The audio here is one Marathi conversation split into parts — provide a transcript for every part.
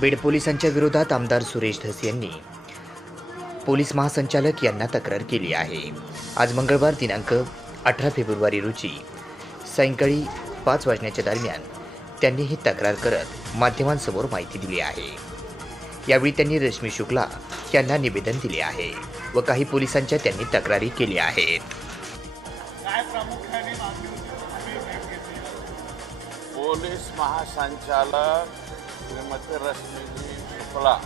बीड पोलिसांच्या विरोधात आमदार सुरेश धस यांनी पोलीस महासंचालक यांना तक्रार केली आहे. आज मंगळवार दिनांक अठरा फेब्रुवारी रोजी सायंकाळी पाच वाजण्याच्या दरम्यान त्यांनी ही तक्रार करत माध्यमांसमोर माहिती दिली आहे. यावेळी त्यांनी रश्मी शुक्ला यांना निवेदन दिले आहे व काही पोलिसांच्या त्यांनी तक्रारी केल्या आहेत. पोलीस महासंचालक श्रीमती रश्मीजी शुक्ला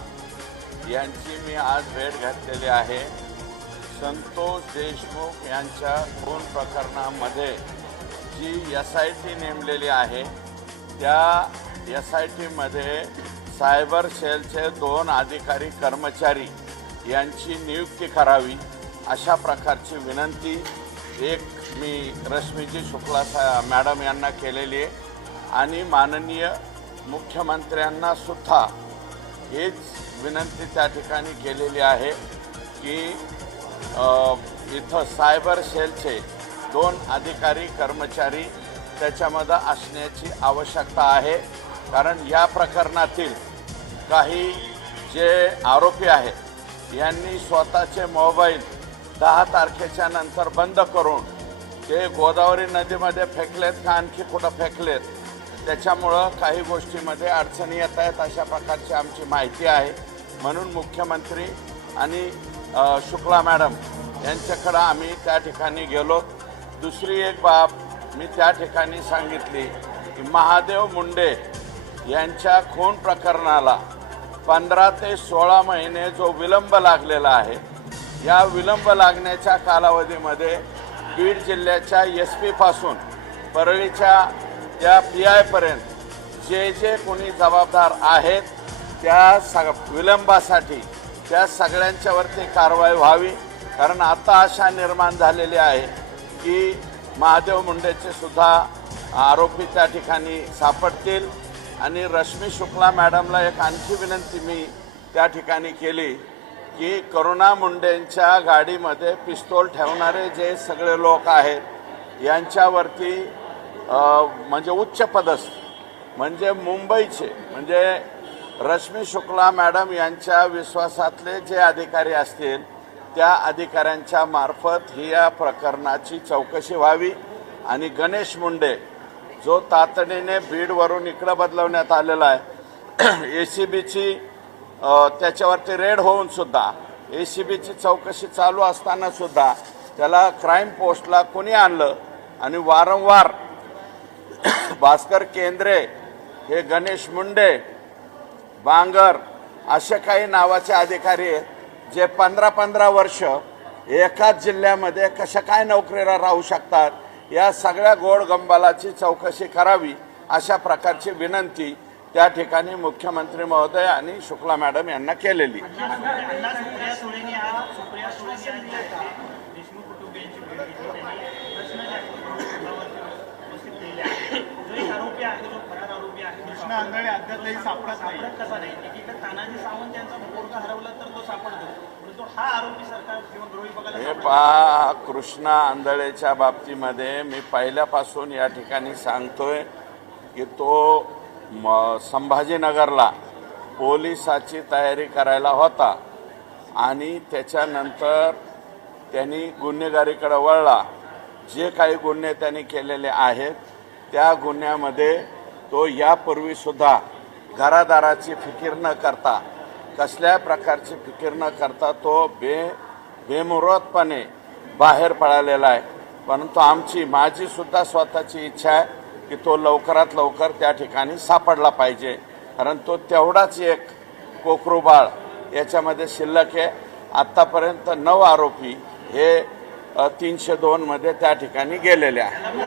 यांची मी आज भेट घातलेली आहे. संतोष देशमुख यांच्या खून प्रकरणामध्ये जी एस आय टी नेमलेली आहे त्या एस आय टीमध्ये सायबर सेलचे दोन अधिकारी कर्मचारी यांची नियुक्ती करावी अशा प्रकारची विनंती एक मी रश्मीजी शुक्ला सा मॅडम यांना केलेली आहे. आणि माननीय मुख्यमंत्र्यांना सुद्धा हेच विनंती त्या ठिकाणी केलेली आहे की इथं सायबर सेलचे दोन अधिकारी कर्मचारी त्याच्यामध्ये असण्याची आवश्यकता आहे. कारण या प्रकरणातील काही जे आरोपी आहेत यांनी स्वतःचे मोबाईल दहा तारखेच्या नंतर बंद करून ते गोदावरी नदीमध्ये फेकलेत का आणखी कुठं फेकलेत? त्याच्यामुळं काही गोष्टीमध्ये अडचणी येत आहेत अशा प्रकारची आमची माहिती आहे. म्हणून मुख्यमंत्री आणि शुक्ला मॅडम यांच्याकडं आम्ही त्या ठिकाणी गेलो. दुसरी एक बाब मी त्या ठिकाणी सांगितली की महादेव मुंडे यांच्या खून प्रकरणाला पंधरा ते सोळा महिने जो विलंब लागलेला आहे या विलंब लागण्याच्या कालावधीमध्ये बीड जिल्ह्याच्या एस पीपासून परळीच्या त्या पी आयपर्यंत जे जे कोणी जबाबदार आहेत त्या सग विलंबासाठी त्या सगळ्यांच्यावरती कारवाई व्हावी. कारण आता आशा निर्माण झालेली आहे की महादेव मुंडेचे सुद्धा आरोपी त्या ठिकाणी सापडतील. आणि रश्मी शुक्ला मॅडमला एक आणखी विनंती मी त्या ठिकाणी केली की करुणा मुंडेंच्या गाडीमध्ये पिस्तोल ठेवणारे जे सगळे लोक आहेत यांच्यावरती म्हणजे उच्च पदस्थ म्हणजे मुंबईचे म्हणजे रश्मी शुक्ला मॅडम यांच्या विश्वासातले जे अधिकारी असतील त्या अधिकाऱ्यांच्या मार्फत ही या प्रकरणाची चौकशी व्हावी. आणि गणेश मुंडे जो तातडीने बीडवरून इकडं बदलवण्यात आलेला आहे ए सी बीची त्याच्यावरती रेड होऊन सुद्धा ए सी बीची चौकशी चालू असताना सुद्धा त्याला क्राईम पोस्टला कोणी आणलं? आणि वारंवार भास्कर केंद्रे हे गणेश मुंडे बांगर असे काही नावाचे अधिकारी आहेत जे पंधरा पंधरा वर्ष एकाच जिल्ह्यामध्ये कशा काय नोकरीला राहू शकतात या सगळ्या गोडगंबालाची चौकशी करावी अशा प्रकारची विनंती त्या ठिकाणी मुख्यमंत्री महोदय आणि शुक्ला मॅडम यांना केलेली अण्णा सुप्रिया सुळेंनी आज सुप्रिया सुळेंनी आज देशमुख कुटुंबियांची भेट घेतली त्यांनी प्रश्न उपस्थित केले आहे जो एक आरोपी आहे जो फरार आरोपी आहे कृष्ण आंधळे अद्यापही सापडत नाही. कसा नाही? एकीकडे तानाजी सावंत यांचा पोरगा हरवला तर तो सापडतो. हा आरोपी सरकार किंवा हे पहा कृष्णा आंधळेच्या बाबतीमध्ये मी पहिल्यापासून या ठिकाणी सांगतोय की तो म संभाजीनगरला पोलिसाची तयारी करायला होता आणि त्याच्यानंतर त्यांनी गुन्हेगारीकडे वळला. जे काही गुन्हे त्यांनी केलेले आहेत त्या गुन्ह्यामध्ये तो यापूर्वीसुद्धा घरादाराची फिकीर न करता कसल्या प्रकारची फिकीर न करता तो बे बेमुरतपणे बाहेर पळालेला आहे. परंतु आमची माझीसुद्धा स्वतःची इच्छा आहे की तो लवकरात लवकर त्या ठिकाणी सापडला पाहिजे. कारण तो तेवढाच एक कोकरूबाळ याच्यामध्ये शिल्लक आहे. आत्तापर्यंत नऊ आरोपी हे तीनशे दोनमध्ये त्या ठिकाणी गेलेले आहे